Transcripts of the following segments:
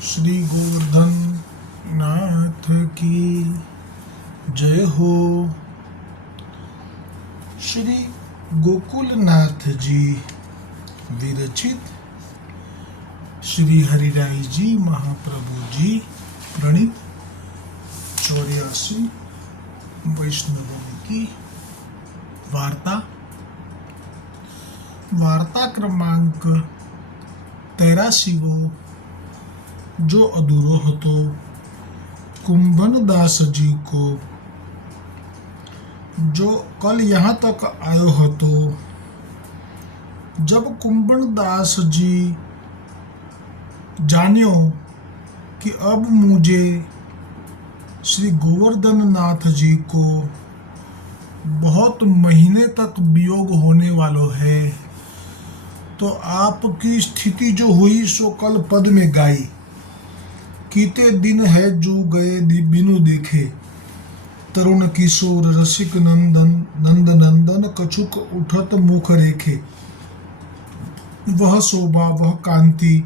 શ્રી ગોવર્ધન નાથ કી જય હો શ્રી ગોકુલનાથજી વિરચિત શ્રી હરિરાયજી મહાપ્રભુજી પ્રણીત ચોર્યાસી વૈષ્ણવોની કી વાર્તા વાર્તા ક્રમાંક તેરાસી વો जो अधूरो હતો कुंभन दास जी को जो कल यहाँ तक आयो હતો जब कुंभन दास जी जानियो कि अब मुझे श्री गोवर्धन नाथ जी को बहुत महीने तक वियोग होने वालो है तो आपकी स्थिति जो हुई सो कल पद में गाई કીતે દિન હૈ જુ ગયે બિનુ દેખે. તરુણ કિશોર રસિક નંદન નંદ નંદન કછુક ઉઠત મુખ રેખે. વહ શોભા, વહ કાંતિ,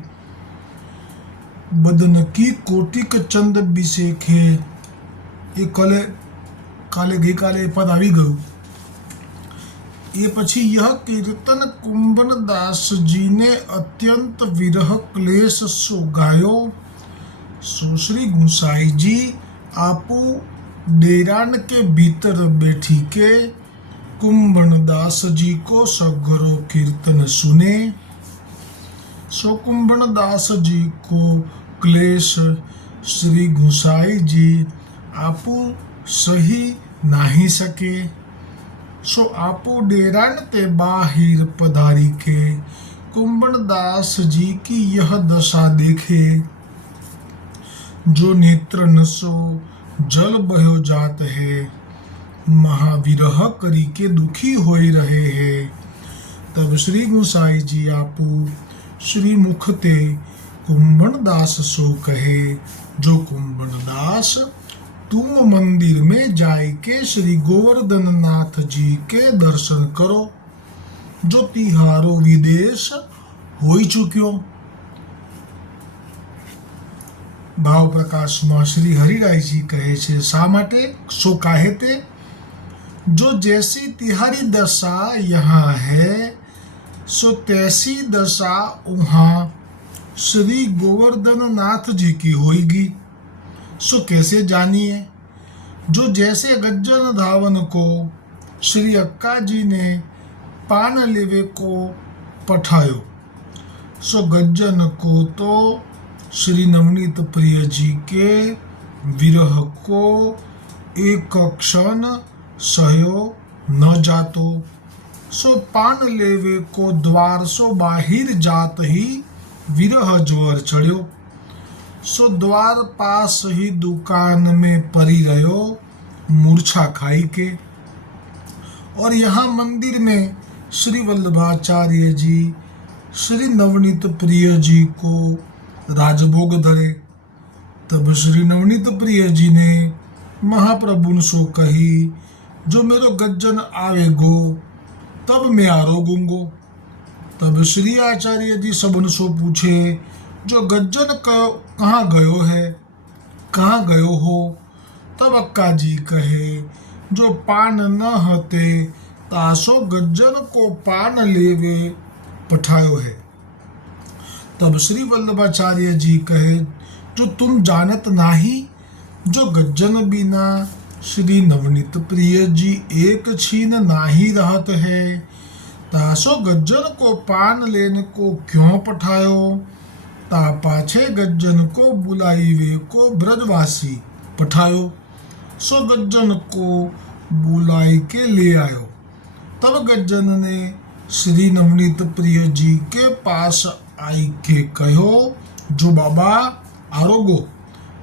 બદન કી કોટિક ચંદ બિશેખે. એ કલે, કાલે ગઈકાલે એ પદ આવી ગયું. એ પછી યહ કીર્તન કુંભન દાસજીને અત્યંત વિરહ ક્લેશ સોગાયો ગાયો सो श्री गुसाई जी आपू डेरान के भीतर बैठी के कुंभन दास जी को सगरो कीर्तन सुने सो कुंभन दास जी को क्लेश श्री गुसाई जी आपू सही नाही सके सो आपू डेरान ते बाहिर पधारी के कुंभन दास जी की यह दशा देखे जो नेत्र नसो जल बहो जात है, महाविरह करी के दुखी हो रहे हैं। तब श्री गुसाई जी आपू श्री मुख ते कुंभन दास सो कहे, जो कुंभन दास, तुम मंदिर में जाय के श्री गोवर्धन नाथ जी के दर्शन करो। जो तिहारो विदेश हो चुक्यो ભાવ પ્રકાશમાં શ્રી હરિરાયજી કહે છે શા માટે સો કાહે તે जो जैसी तिहारी दशा यहाँ है सो तैसी दशा वहाँ श्री गोवर्धन नाथ जी की होगी सो कैसे जानिए जो जैसे गज्जन धावन को श्री अक्का जी ने पान लेवे को पठायो सो गज्जन को तो श्री नवनीत प्रिय जी के विरह को एक क्षण सहयो न जातो। सो पान लेवे को द्वार, सो बाहिर जात ही विरह ज्वर चढ़्यो। सो द्वार पास ही दुकान में परी रहो, मूर्छा खाई के। और यहाँ मंदिर में श्री वल्लभाचार्य जी, श्री नवनीत प्रिय जी को રાજભોગ ધરે, તબ શ્રી નવनीत પ્રિયજીને મહાપ્રભુન સો કહી, જો મેરો ગજ્જન આવે ગો, તબ મેં આરોગુંગો તબ શ્રી આચાર્યજી સબન સો પૂછે, જો ગજ્જન કહા ગયો હૈ? કહા ગયો હો? તબ અક્કાજી કહે, જો પાન ન હતે, તાસો ગજ્જન કો પાન લેવે, પઠાયો હૈ. तब श्री वल्लभाचार्य जी कहे, जो तुम जानत नाही, जो गज्जन बिना, श्री नवनीत प्रिय जी एक छीन नाही रहत है। तासो गज्जन को पान लेने को क्यों पठायो? ता पाछे गज्जन को बुलाईवे को ब्रजवासी पठायो। सो गज्जन को बुलाई के ले आयो। तब गज्जन ने श्री नवनीत प्रिय जी के पास आई के कहो, जो बाबा आरोगो,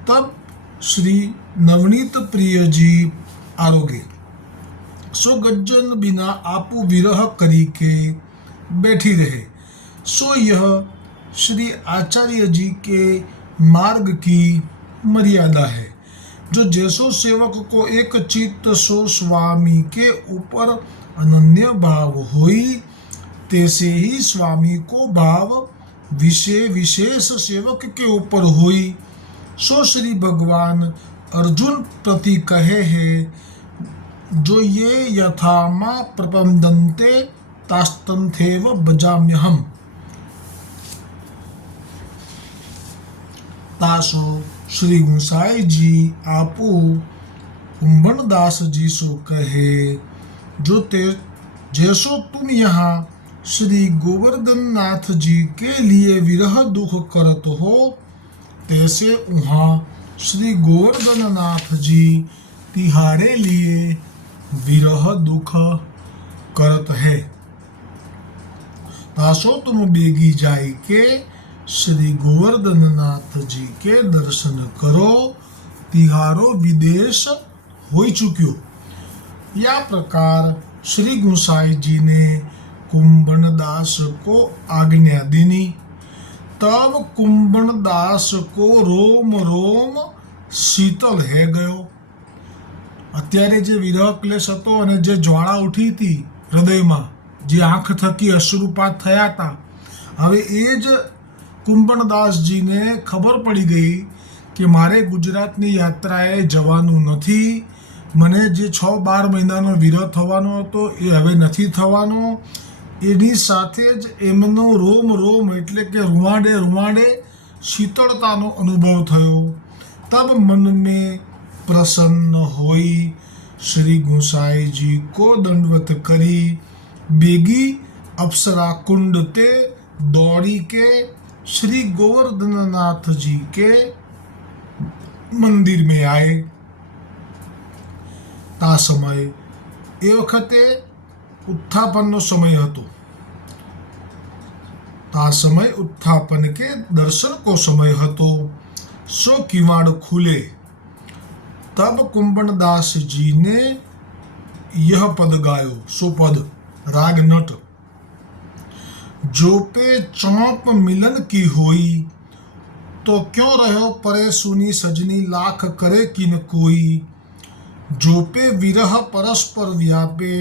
तब श्री नवनीत प्रिय जी आरोगे। सो गज्जन बिना आपू विरह करी के बैठी रहे। सो यह श्री आचार्य जी के मार्ग की मर्यादा है। जो जैसो सेवक को एक चित्त सो स्वामी के ऊपर अनन्य भाव होई, तैसे ही स्वामी को भाव विषय विशेष सेवक के ऊपर हुई। सो श्री भगवान अर्जुन प्रति कहे हैं, जो ये यथामा प्रपंदन्ते तास्तंथेव बजाम्यहम तासो श्री गुसाई जी आपू कुंभनदास जी सो कहे, जो ते, जैसो तुम यहाँ श्री गोवर्धन नाथ जी के लिए विरह दुख करत हो, तैसे वहाँ श्री गोवर्धन नाथ जी तिहारे लिए विरह दुख करत है। तासो तुम बेगी जाई के श्री गोवर्धन नाथ जी के दर्शन करो, तिहारो विदेश हो चुक्यो। या प्रकार श्री गुसाई जी ने कुंभन दास को आज्ञा दीनी तब कुंभन दास को રોમ રોમ શીતલ હે ગયો અત્યારે જે વિરહ ક્લેશ હતો અને જે જ્વાળા ઉઠી હતી હૃદયમાં જે આંખ થકી અશ્રુપાત થયા હતા હવે એ જ કુંભણદાસજીને ખબર પડી ગઈ કે મારે ગુજરાતની યાત્રાએ જવાનું નથી મને જે છ બાર મહિનાનો વિરહ થવાનો હતો એ હવે નથી થવાનો એની સાથે જ એમનો રોમ રોમ એટલે કે રૂવાડે રૂવાડે શીતળતાનો અનુભવ થયો. તબ મન મેં પ્રસન્ન હોઈ શ્રી ગોસાઈજી કો દંડવત કરી બેગી અપ્સરા કુંડ તે દોડી કે શ્રી ગોવર્ધનનાથજી કે મંદિર મેં આય. આ સમયે એ વખતે ઉત્થાપનનો સમય હતો. ता समय उत्थापन के दर्शन को समय हतो सो किवाड़ खुले तब कुंभन दास जी ने यह पद गायो सो पद राग नट जो पे चौप मिलन की होई तो क्यों रहो परे सुनी सजनी लाख करे किन कोई जो पे विरह परस्पर व्यापे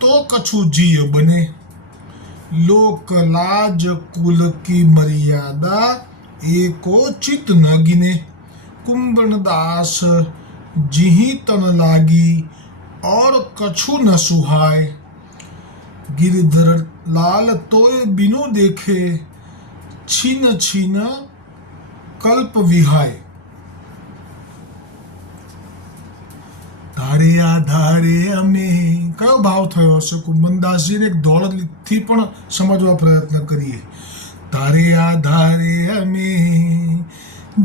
तो कछु जीय बने लोक लाज कुल की मर्यादा एको चित न गिने कुंभन दास जिही तन लागी और कछु न सुहाय गिरधर लाल तोय बिनु देखे छीन छीन कल्प विहाय તારે આધારે અમે કયો ભાવ થયો હશે કુંભનદાસજીને એક દોલતથી પણ સમજવા પ્રયત્ન કરીએ. તારે આધારે અમે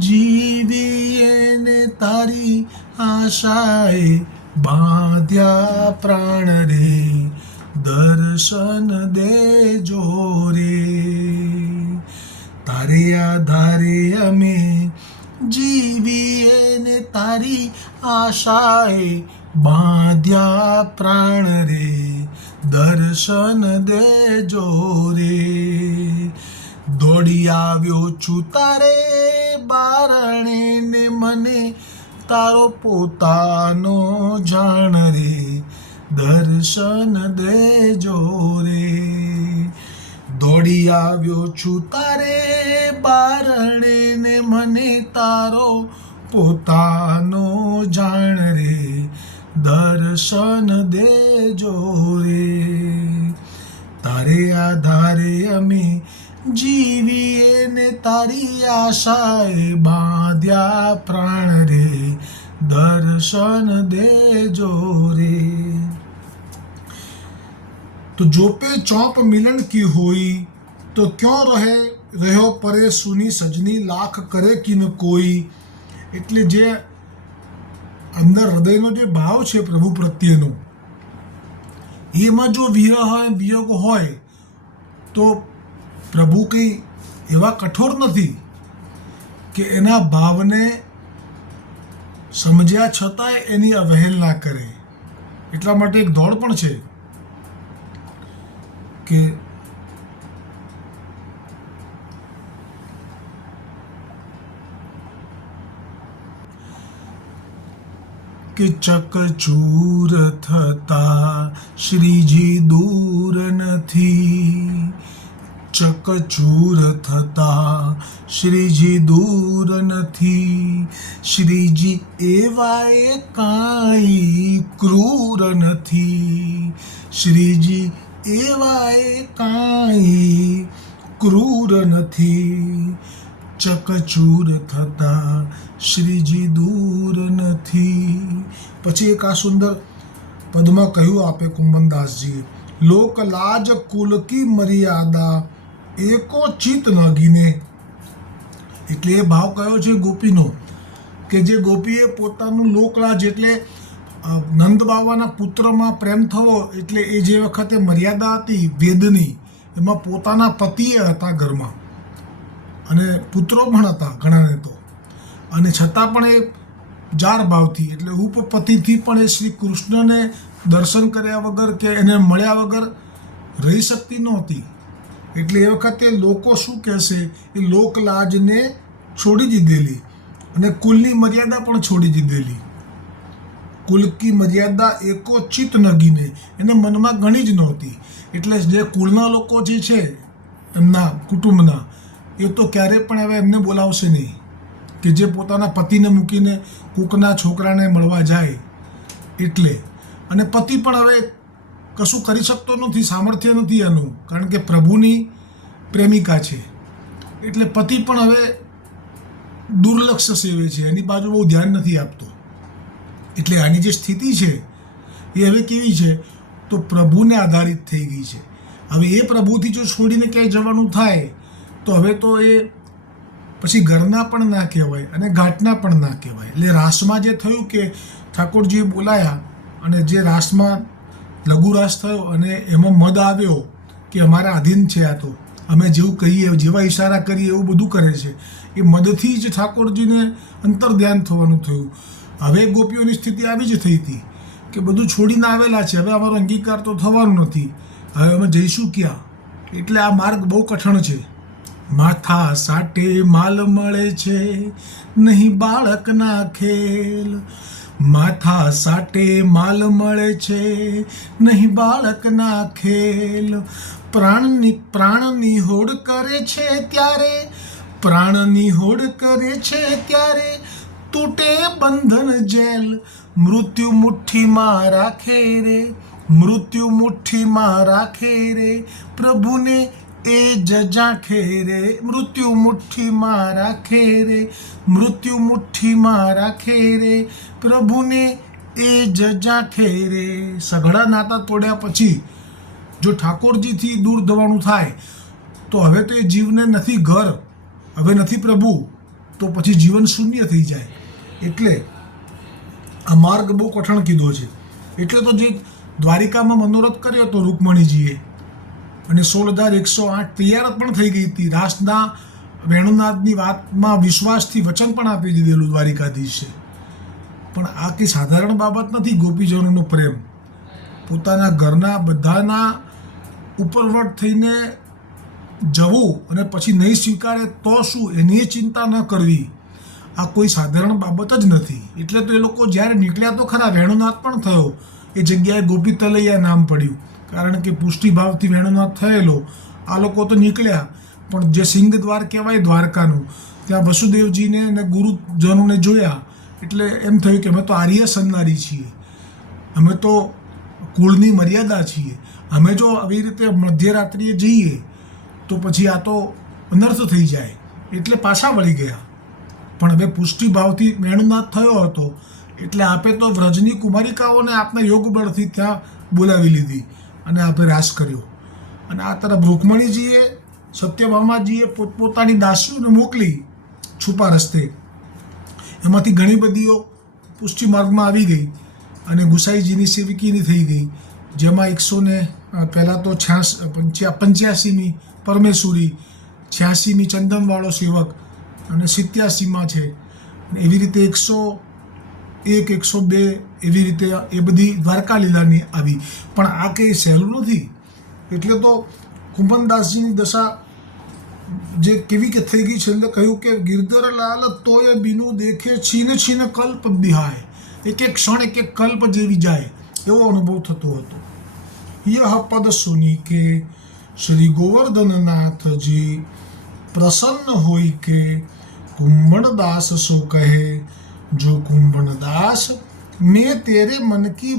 જીવીએ ને તારી આશાએ બાંધ્યા પ્રાણ રે, દર્શન દેજો રે. તારે આધારે અમે આશાએ બાંધ્યા પ્રાણ રે, દર્શન દેજો રે. દોડી આવ્યો છું તારે બારણે ને મને, તારો પોતાનો જાણ રે, દર્શન દેજો રે. દોડી આવ્યો છું તારે બારણે ને મને, તારો પોતાનો જાણ રે, દર્શન દેજો રે. તારે આધારે અમે જીવીએ ને તારી આશાએ બાંધ્યા પ્રાણ રે, દર્શન દેજો રે. તો જો પે ચોપ મિલન કી હોઈ તો ક્યો રહે, રહ્યો પરે સુની સજની લાખ કરે કિન કોઈ? એટલે જે અંદર હૃદયનો જે ભાવ છે પ્રભુ પ્રત્યેનો, એમાં જો વિરહ વિયોગ હોય, તો પ્રભુ કંઈ એવા કઠોર નથી કે એના ભાવને સમજ્યા છતાંય એની અવહેલના કરે. એટલા માટે એક દોડ પણ છે કે કે ચકચૂર થતા શ્રીજી દૂર નથી. ચકચૂર થતા શ્રીજી દૂર નથી. શ્રીજી એવાય કાંઈ ક્રૂર નથી. શ્રીજી એવાય કાંઈ ક્રૂર નથી. ચકચૂર થતા, શ્રીજી દૂર નથી. પછી એક આ સુંદર પદમાં કહ્યું આપે કુંભનદાસજીએ લોક લાજ કુલ કી મર્યાદા? એકો ચિત ગીને. એટલે એ ભાવ કયો છે ગોપીનો? કે જે ગોપીએ પોતાનું લોકલાજ એટલે નંદ બાબાના પુત્રમાં પ્રેમ થવો એટલે એ જે વખતે મર્યાદા હતી વેદની, એમાં પોતાના પતિએ હતા ઘરમાં. અને પુત્રો પણ હતા ઘણાને તો. અને છતાં પણ એ જાર ભાવથી, એટલે ઉપપતિથી પણ એ શ્રી કૃષ્ણને દર્શન કર્યા વગર કે એને મળ્યા વગર રહી શકતી નહોતી. એટલે એ વખતે લોકો શું કહેશે? એ લોકલાજને છોડી દીધેલી અને કુલની મર્યાદા પણ છોડી દીધેલી. કુલ કી મર્યાદા ચિત્ત નગીને એને મનમાં ગણી જ નહોતી. એટલે જે કુળના લોકો જે છે, એમના કુટુંબના એ તો ક્યારે પણ હવે એમને બોલાવશે નહીં કે જે પોતાના પતિને મૂકીને કૂકના છોકરાને મળવા જાય એટલે. અને પતિ પણ હવે કશું કરી શકતો નથી, સામર્થ્ય નથી એનું કારણ કે પ્રભુની પ્રેમિકા છે. એટલે પતિ પણ હવે દુર્લક્ષ સેવે છે, એની બાજુ બહુ ધ્યાન નથી આપતો. એટલે આની જે સ્થિતિ છે, એ હવે કેવી છે? તો પ્રભુને આધારિત થઈ ગઈ છે. હવે એ પ્રભુથી જો છોડીને ક્યાંય જવાનું થાય તો હવે તો એ પછી ઘરના પણ ના કહેવાય અને ઘાટના પણ ના કહેવાય. એટલે રાસમાં જે થયું કે ઠાકોરજીએ બોલાયા અને જે રાસમાં લઘુરાસ થયો અને એમાં મદ આવ્યો કે અમારા આધીન છે આ તો, અમે જેવું કહીએ, જેવા ઈશારા કરીએ એવું બધું કરે છે, એ મદથી જ ઠાકોરજીને અંતર ધ્યાન થવાનું થયું. હવે ગોપીઓની સ્થિતિ આવી જ થઈ હતી કે બધું છોડીને આવેલા છે, હવે અમારો અંગીકાર તો થવાનું નથી. હવે અમે જઈશું ક્યાં? એટલે આ માર્ગ બહુ કઠણ છે. માથા સાટે માલ મળે છે, નહીં બાળકના ખેલ. માથા સાટે માલ મળે છે, નહીં બાળકના ખેલ. પ્રાણની પ્રાણની હોડ કરે છે ત્યારે, પ્રાણની હોડ કરે છે ત્યારે તૂટે બંધન જેલ. મૃત્યુ મુઠ્ઠીમાં રાખે રે, મૃત્યુ મુઠ્ઠીમાં રાખે રે પ્રભુને એ જજા ખેરે, મૃત્યુ મુઠ્ઠીમાં રાખે રે મૃત્યુ મુઠ્ઠીમાં રાખે રે પ્રભુને એ જજા ખેરે. સઘળા નાતા તોડ્યા પછી જો ઠાકોરજીથી દૂર થવાનું થાય, તો હવે તો એ જીવને નથી ઘર, હવે નથી પ્રભુ, તો પછી જીવન શૂન્ય થઈ જાય. એટલે આ માર્ગ બહુ કઠણ કીધો છે. એટલે તો જે દ્વારિકામાં મનોરથ કર્યો હતો રૂકમણીજીએ અને સોળ હજાર એકસો આઠ તૈયાર પણ થઈ ગઈ હતી. રાસના વેણુનાથની વાતમાં વિશ્વાસથી વચન પણ આપી દીધેલું દ્વારિકાધીશે. પણ આ કંઈ સાધારણ બાબત નથી ગોપીજનોનો પ્રેમ. પોતાના ઘરના બધાના ઉપરવટ થઈને જવું અને પછી નહીં સ્વીકારે તો શું? એની ચિંતા ન કરવી. આ કોઈ સાધારણ બાબત જ નથી. એટલે તો એ લોકો જ્યારે નીકળ્યા તો ખરા વેણુનાથ પણ થયો. એ જગ્યાએ ગોપી તલૈયા નામ પડ્યું. કારણ કે પુષ્ટિભાવથી વેણુનાથ થયેલો, આ લોકો તો નીકળ્યા. પણ જે સિંહ દ્વાર કહેવાય દ્વારકાનું, ત્યાં વસુદેવજીને અને ગુરુજનોને જોયા. એટલે એમ થયું કે અમે તો આર્ય સન્નારી છીએ. અમે તો કુળની મર્યાદા છીએ. અમે જો આવી રીતે મધ્યરાત્રિએ જઈએ, તો પછી આ તો અનર્થ થઈ જાય. એટલે પાછા વળી ગયા. પણ હવે પુષ્ટિભાવથી મેણુનાથ થયો હતો. એટલે આપે તો વ્રજની કુમારિકાઓને આપના યોગ બળથી ત્યાં બોલાવી લીધી. અને અભિરાસ રાસ કર્યો. અને આ તરફ રૂકમણીજીએ, સત્યભામાજીએ પોતપોતાની દાસીઓને મોકલી છુપા રસ્તે. એમાંથી ઘણી બધીઓ પુષ્ટિ માર્ગમાં આવી ગઈ અને ગુસાઈજીની સેવિકીની થઈ ગઈ, જેમાં એકસો ને પહેલાં તો છ્યાસ પંચ્યા, પંચ્યાસીમી પરમેશ્વરી, છ્યાસીમી ચંદનવાળો સેવક અને સિત્યાસીમાં છે. એવી રીતે એકસો એક એકસો બે એવી રીતે એ બધી દ્વારકા લીલાની આવી. પણ આ કંઈ સહેલું નથી. એટલે તો કુંભનદાસજીની દશા જે કેવી કે થઈ ગઈ છે, એટલે કહ્યું કે ગિરધરલાલ તોય બીનું દેખે છીન છીન કલ્પ બિહાય. એક એક ક્ષણ, એક એક કલ્પ જેવી જાય. એવો અનુભવ થતો હતો. યહ પદ સુની કે શ્રી ગોવર્ધનનાથજી પ્રસન્ન હોય કે કુંભણદાસ શું કહે? जो कुंभनदास मैं तेरे मन की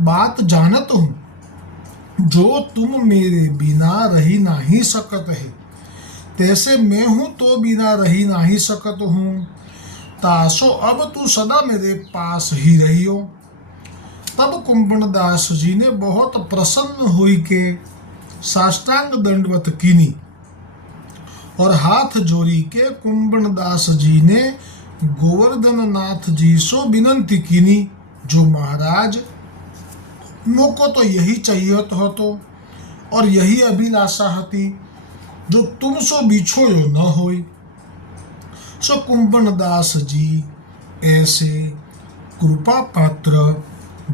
बात जानत हूँ जो तुम मेरे बिना रही नहीं सकत है तैसे मैं हूँ तो बिना रही नहीं सकत हूँ तासो अब तू सदा मेरे पास ही रही हो तब कुंभनदास जी ने बहुत प्रसन्न हुई के साष्टांग दंडवत कीनी और हाथ जोड़ी के कुंभनदास जी ने गोवर्धन नाथ जी सो विनंती कीनी जो महाराज मोको तो यही चाहिए तो હતો और यही अभिलाषा હતી जो तुम सो बिछोयो न होय सो कुंभनदास जी ऐसे કૃપા પાત્ર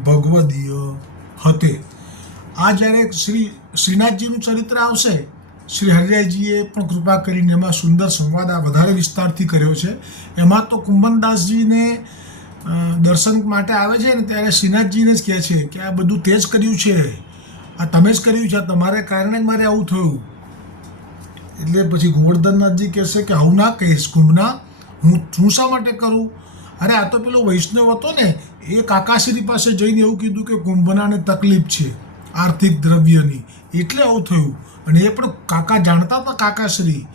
ભગવદીય હતે આ જ્યારે શ્રી શ્રીનાથજીનું ચરિત્ર આવશે શ્રી હરિરાયજીએ પણ કૃપા કરીને એમાં સુંદર સંવાદ આ વધારે વિસ્તારથી કર્યો છે. એમાં તો કુંભનદાસજીને દર્શન માટે આવે છે ને ત્યારે શ્રીનાથજીને જ કહે છે કે આ બધું તે જ કર્યું છે. આ તમે જ કર્યું છે તમારે કારણે જ મારે આવું થયું. એટલે પછી ગોવર્ધનનાથજી કહેશે કે આવું ના કહીશ, કુંભના, હું શું શા માટે કરું? અરે આ તો પેલો વૈષ્ણવ હતો ને, એ કાકાશ્રી પાસે જઈને એવું કીધું કે કુંભનાને તકલીફ છે. આર્થિક દ્રવ્યની. એટલે આવું થયું. અને એ પણ કાકા જાણતા હતા કાકાશ્રી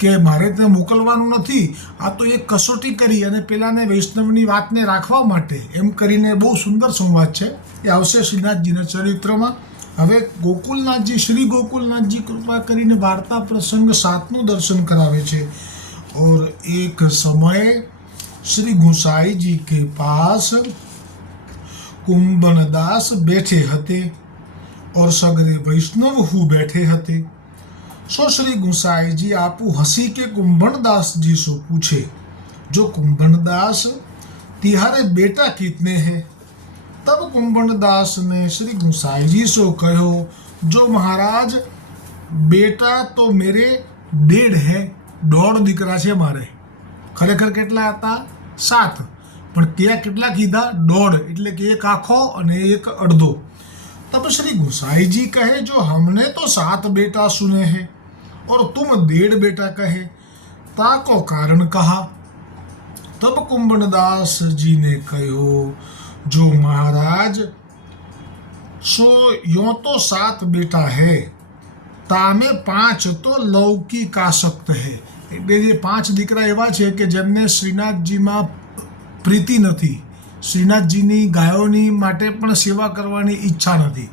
કે મારે તે મોકલવાનું નથી. આ તો એક કસોટી કરી અને પેલાને વૈષ્ણવની વાતને રાખવા માટે એમ કરીને બહુ સુંદર સંવાદ છે. એ આવશે શ્રીનાથજીના ચરિત્રમાં. હવે ગોકુલનાથજી, શ્રી ગોકુલનાથજી કૃપા કરીને વાર્તા પ્રસંગ સાતનું દર્શન કરાવે છે. ઓર એક સમયે શ્રી ગુસાઈજી કે પાસ કુંભનદાસ બેઠે હતે. और सगरे वैष्णव हु बैठे हते सो श्री गुसाई जी आपू हंसी के कुंभनदास जी सो पूछे जो कुंभनदास तिहारे बेटा कितने हैं तब कुंभनदास ने श्री गुसाई जी सो कहो जो महाराज બેટા તો મેરે ડેઢ હે દોઢ દીકરા છે મારે ખરેખર કેટલા હતા સાત પણ ત્યાં કેટલા કીધા દોઢ એટલે કે એક આખો અને એક અડધો तब श्री गुसाई जी कहे जो हमने तो सात बेटा सुने हैं और तुम डेढ़ बेटा कहे ताको कारण कहा तब कुंभनदास जी ने कहो जो महाराज सो यो तो सात बेटा है તામે પાંચ તો લૌકિક આસક્ત હે એટલે જે પાંચ દીકરા એવા છે કે જેમને શ્રીનાથજીમાં પ્રીતિ નથી શ્રીનાથજીની ગાયોની માટે પણ સેવા કરવાની ઈચ્છા નથી.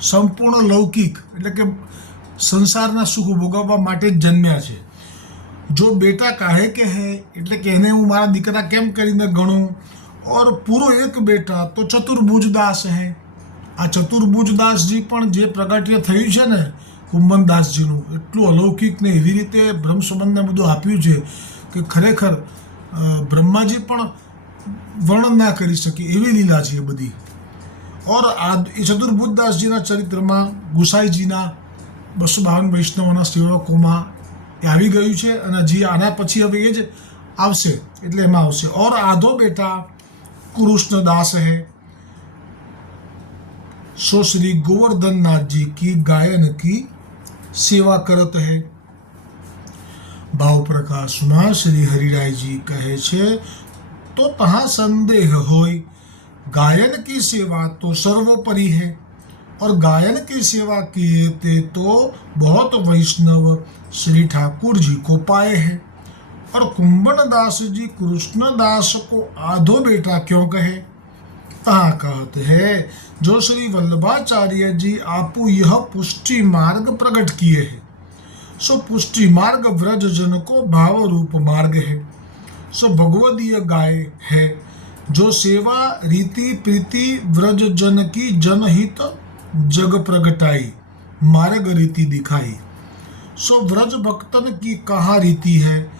સંપૂર્ણ લૌકિક, એટલે કે સંસારના સુખ ભોગવવા માટે જ જન્મ્યા છે. જો બેટા કાહે કે હે, એટલે કે એને હું મારા દીકરા કેમ કરીને ગણું? ઓર પૂરો એક બેટા તો ચતુર્ભુજદાસ હે. આ ચતુર્ભુજદાસજી પણ જે પ્રગટ્ય થયું છે ને, કુંભનદાસજીનું, એટલું અલૌકિક ને એવી રીતે બ્રહ્મ સંબંધને બધું આપ્યું છે કે ખરેખર બ્રહ્માજી પણ વર્ણન ના કરી શકીએ એવી લીલા છે એ બધી. ઓર આ ચતુર્ભુજદાસજીના ચરિત્રમાં ગુસાઈજીના બસો બાવન વૈષ્ણવોના સેવકોમાં એ આવી ગયું છે અને જે આના પછી હવે એ જ આવશે, એટલે એમાં આવશે. ઓર આધો બેટા કૃષ્ણ દાસ હે સો શ્રી ગોવર્ધનનાથજી કી ગાયન કી સેવા કરત હે. ભાવ પ્રકાશમાં શ્રી હરિરાયજી કહે છે તો તहाँ संदेह होय। गायन की सेवा तो सर्वोपरि है, और गायन की सेवा किए थे तो बहुत वैष्णव श्री ठाकुर जी को पाए हैं। और कुंभन दास जी कृष्णदास को आधो बेटा क्यों कहे? ता कहते हैं, जो श्री वल्लभाचार्य जी आपू यह पुष्टि मार्ग प्रकट किए हैं, सो पुष्टि मार्ग व्रज जन को भाव रूप मार्ग है। सो भगवदीय गाय है, जो सेवा रीति प्रीति व्रज जन की जनहित जग प्रगटाई, मार्ग रीति दिखाई। सो व्रज भक्तन की कहा रीति है?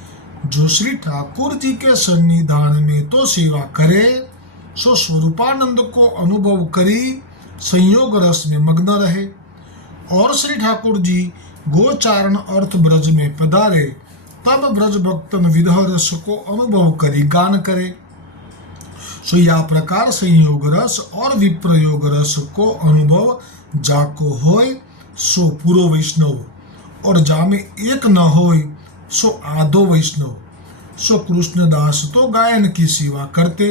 जो श्री ठाकुर जी के सन्निधान में तो सेवा करे, सो स्वरूपानंद को अनुभव करी, संयोग रस में मग्न रहे। और श्री ठाकुर जी गोचारण अर्थ ब्रज में पधारे तब ब्रज भक्तन विरह रस को अनुभव करी गान करे सो या प्रकार संयोग रस और विप्रयोग रस को अनुभव जाको होय સો પૂરો वैष्णव और जामे एक न होय सो आधो वैष्णव सो कृष्णदास तो गायन की सेवा करते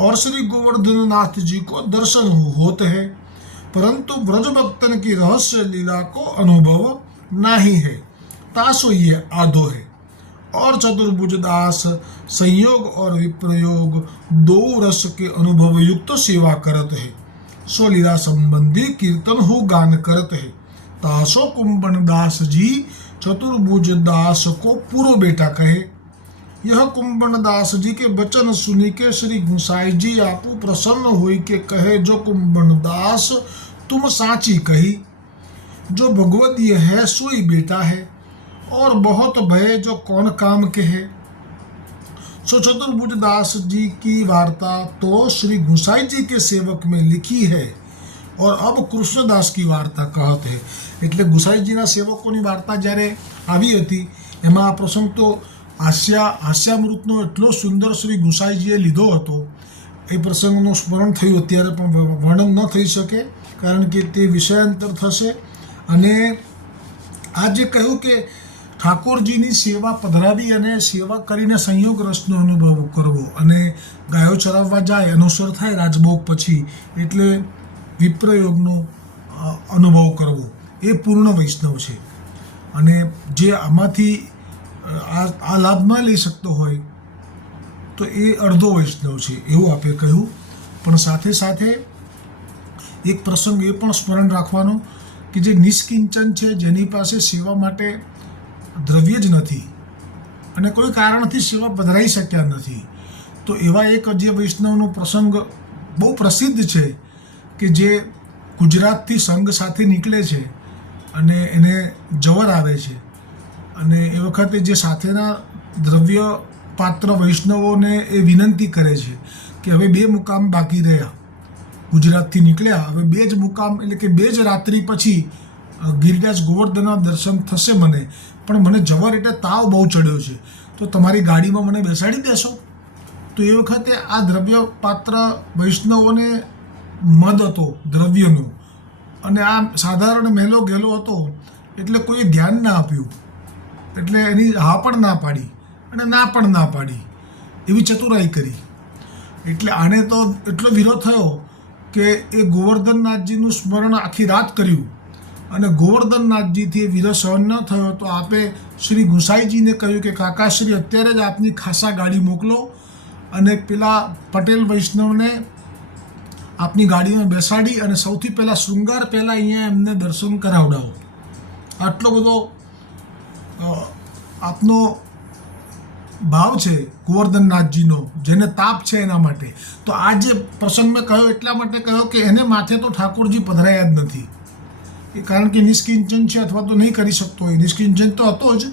और श्री गोवर्धन नाथ जी को दर्शन होते हैं परंतु ब्रज भक्तन की रहस्य लीला को अनुभव नहीं है तासो ये आधो है और चतुर्भुज दास, संयोग और विप्रयोग, दो रस के अनुभव युक्त सेवा करत है। सो लीला संबंधी कीर्तन हो, गान करत है। तासो कुंभन दास जी, चतुर्भुज दास को पूर्व बेटा कहे। यह कुंभन दास जी के वचन सुनी के श्री गुसाई जी आपू प्रसन्न हुई के कहे, जो कुंभन दास तुम साची कही। जो भगवदीय है, सोई बेटा है। और बहुत भय जो कौन काम के है सो चतुर्भुज दास जी की वार्ता तो श्री गुसाई जी के सेवक में लिखी है और अब કૃષ્ણદાસ કી વાર્તા કહત હે એટલે ગુસાઈજીના સેવકોની વાર્તા જ્યારે આવી હતી એમાં આ પ્રસંગ તો હાસ્યા હાસ્યામૃતનો એટલો સુંદર શ્રી ગુસાઈજીએ લીધો હતો એ પ્રસંગનું સ્મરણ થયું અત્યારે પણ વર્ણન ન થઈ શકે કારણ કે તે વિષયાંતર થશે અને આ જે કહ્યું કે ઠાકોરજીની સેવા પધરાવી અને સેવા કરીને સંયોગ રસનો અનુભવ કરવો અને ગાયો ચરાવવા જાય અનુસર થાય રાજભોગ પછી, એટલે વિપ્રયોગનો અનુભવ કરવો. એ પૂર્ણ વૈષ્ણવ છે. અને જે આમાંથી આ લાભ ન લઈ શકતો હોય, તો એ અડધો વૈષ્ણવ છે, એવું આપે કહ્યું. પણ સાથે સાથે એક પ્રસંગ એ પણ સ્મરણ રાખવાનો કે જે નિષ્કિંચન છે, જેની પાસે સેવા માટે દ્રવ્ય જ નથી. અને કોઈ કારણથી સેવા પધરાઈ શક્યા નથી. તો એવા એક જે વૈષ્ણવનો પ્રસંગ બહુ પ્રસિદ્ધ છે કે જે ગુજરાતથી સંઘ સાથે નીકળે છે અને એને જવર આવે છે. અને એ વખતે જે સાથેના દ્રવ્ય પાત્ર વૈષ્ણવોને એ વિનંતી કરે છે કે હવે બે મુકામ બાકી રહ્યા. ગુજરાતથી નીકળ્યા, હવે બે જ મુકામ એટલે કે બે જ રાત્રિ પછી ગિરિરાજ ગોવર્ધનના દર્શન થશે મને, પણ મને જવા એટલે તાવ બહુ ચડ્યો છે. તો તમારી ગાડીમાં મને બેસાડી દેશો. તો એ વખતે આ દ્રવ્ય પાત્ર વૈષ્ણવોને મદ હતો, દ્રવ્યનો. અને આ સાધારણ મેલો ગેલો હતો, એટલે કોઈએ ધ્યાન ના આપ્યું. એટલે એની હા પણ ના પાડી અને ના પણ ના પાડી. એવી ચતુરાઈ કરી. એટલે આને તો એટલો વિરોધ થયો કે એ ગોવર્ધનનાથજીનું સ્મરણ આખી રાત કર્યું. અને ગોવર્ધનનાથજીથી વિરહ સહન ન થયો તો આપે શ્રી ગુસાઈજીને કહ્યું કે કાકાશ્રી અત્યારે જ આપની ખાસા ગાડી મોકલો અને પેલા પટેલ વૈષ્ણવને આપની ગાડીમાં બેસાડી અને સૌથી પહેલાં શૃંગાર પહેલાં અહીંયા એમને દર્શન કરાવડાવો. આટલો બધો આપનો ભાવ છે ગોવર્ધનનાથજીનો જેને તાપ છે એના માટે. તો આ જે પ્રસંગ મેં કહ્યો એટલા માટે કહ્યો કે એને માથે તો ઠાકોરજી પધરાયા જ નથી. એ કારણ કે નિષ્કિંચન છે અથવા તો નહીં કરી શકતો હોય. નિષ્કિંચન તો હતો જ,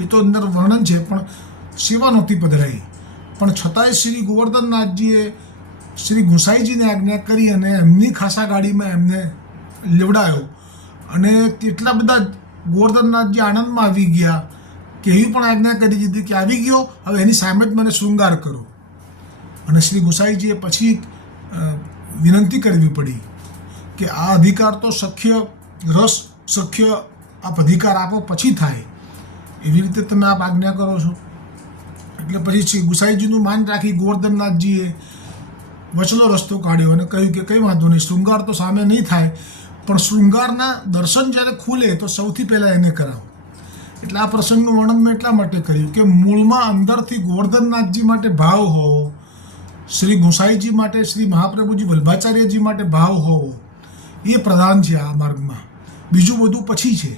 એ તો અંદર વર્ણન છે, પણ સેવા નહોતી પધરાઈ. પણ છતાંય શ્રી ગોવર્ધનનાથજીએ, શ્રી ગુસાઈજીને આજ્ઞા કરી અને એમની ખાસા ગાડીમાં એમને લેવડાયો. અને તેટલા બધા ગોવર્ધનનાથજી આનંદમાં આવી ગયા. કે એવી પણ આજ્ઞા કરી દીધી કે આવી ગયો, હવે એની સામે જ મને શૃંગાર કરો. અને શ્રી ગુસાઈજીએ પછી વિનંતી કરવી પડી કે આ અધિકાર તો સખ્ય રસ શક્ય આપ અધિકાર આપો, પછી થાય. એવી રીતે તમે આપ આજ્ઞા કરો છો. એટલે પછી શ્રી ગુસાઈજીનું માન રાખી ગોવર્ધનનાથજીએ વચનો રસ્તો કાઢ્યો અને કહ્યું કે કંઈ વાંધો નહીં, શૃંગાર તો સામે નહીં થાય, પણ શૃંગારના દર્શન જ્યારે ખુલે તો સૌથી પહેલાં એને કરાવો. એટલે આ પ્રસંગનું વર્ણન મેં એટલા માટે કર્યું કે મૂળમાં અંદરથી ગોવર્ધનનાથજી માટે ભાવ હોવો, શ્રી ગુસાઈજી માટે, શ્રી મહાપ્રભુજી વલ્ભાચાર્યજી માટે ભાવ હોવો એ પ્રધાન છે આ માર્ગમાં. બીજું બધું પછી છે.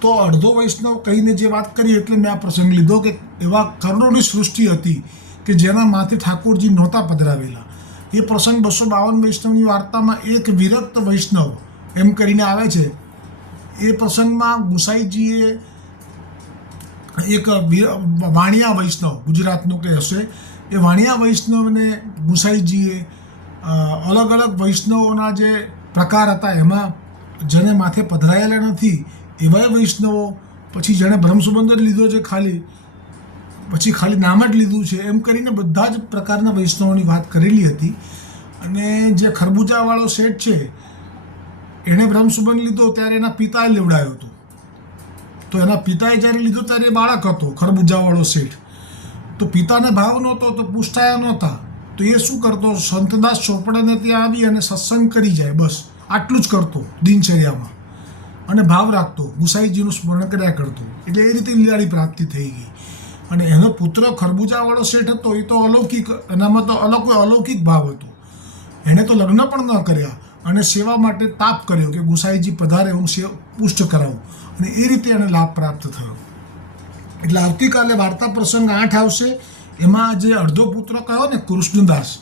તો અડધો વૈષ્ણવ કહીને જે વાત કરી એટલે મેં આ પ્રસંગ લીધો કે એવા કરોડોની સૃષ્ટિ હતી કે જેના માથે ઠાકોરજી નહોતા પધરાવેલા. એ પ્રસંગ બસો બાવન વૈષ્ણવની વાર્તામાં એક વિરક્ત વૈષ્ણવ એમ કરીને આવે છે. એ પ્રસંગમાં ગુસાઈજીએ એક વાણિયા વૈષ્ણવ, ગુજરાતનું કે હશે, એ વાણિયા વૈષ્ણવને ગુસાઈજીએ અલગ અલગ વૈષ્ણવોના જે પ્રકાર હતા. એમાં જેને માથે પધરાયેલા નથી એવાય વૈષ્ણવો. પછી જેણે બ્રહ્મસુબંધ જ લીધો છે ખાલી. પછી ખાલી નામ જ લીધું છે. એમ કરીને બધા જ પ્રકારના વૈષ્ણવોની વાત કરેલી હતી. અને જે ખરબૂજાવાળો શેઠ છે, એણે બ્રહ્મસુબંધ લીધો ત્યારે એના પિતાએ લેવડાયો હતો. તો એના પિતાએ જ્યારે લીધો ત્યારે એ બાળક હતો, ખરબૂજાવાળો શેઠ. તો પિતાને ભાવ નહોતો, તો પૂછતાયા નહોતા. તો એ શું કરતો? સંતદાસ ચોપડાને ત્યાં આવી અને સત્સંગ કરી જાય, બસ. આટલું જ કરતો દિનચર્યામાં. અને ભાવ રાખતો, ગુસાઈજીનું સ્મરણ કર્યા કરતો. એટલે એ રીતે લીલાળી પ્રાપ્તિ થઈ ગઈ. અને એનો પુત્ર ખરબૂજાવાળો શેઠ હતો, એ તો અલૌકિક, એનામાં તો અલગ અલૌકિક ભાવ હતો. એણે તો લગ્ન પણ ન કર્યા અને સેવા માટે તાપ કર્યો કે ગુસાઈજી પધારે, હું સેવ, પુષ્ટ કરાવું. અને એ રીતે એને લાભ પ્રાપ્ત થયો. એટલે આવતીકાલે વાર્તા પ્રસંગ આઠ આવશે. એમાં જે અડધો પુત્ર કયો ને કૃષ્ણદાસ,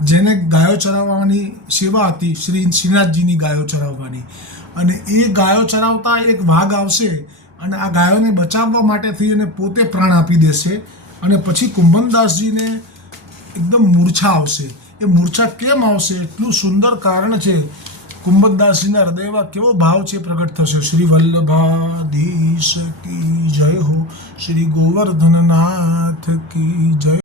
જેને ગાયો ચરાવવાની સેવા હતી, શ્રી શ્રીનાથજીની ગાયો ચરાવવાની. અને એ ગાયો ચરાવતા એક વાઘ આવશે અને આ ગાયોને બચાવવા માટે થઈ અને પોતે પ્રાણ આપી દેશે અને પછી કુંભનદાસજીને એકદમ મૂર્છા આવશે. એ મૂર્છા કેમ આવશે? એટલું સુંદર કારણ છે કુંભદાસજીના હૃદયમાં કેવો ભાવ છે પ્રગટ થશે? શ્રી વલ્લભાધીશ કી જય હો. શ્રી ગોવર્ધનનાથ કી જય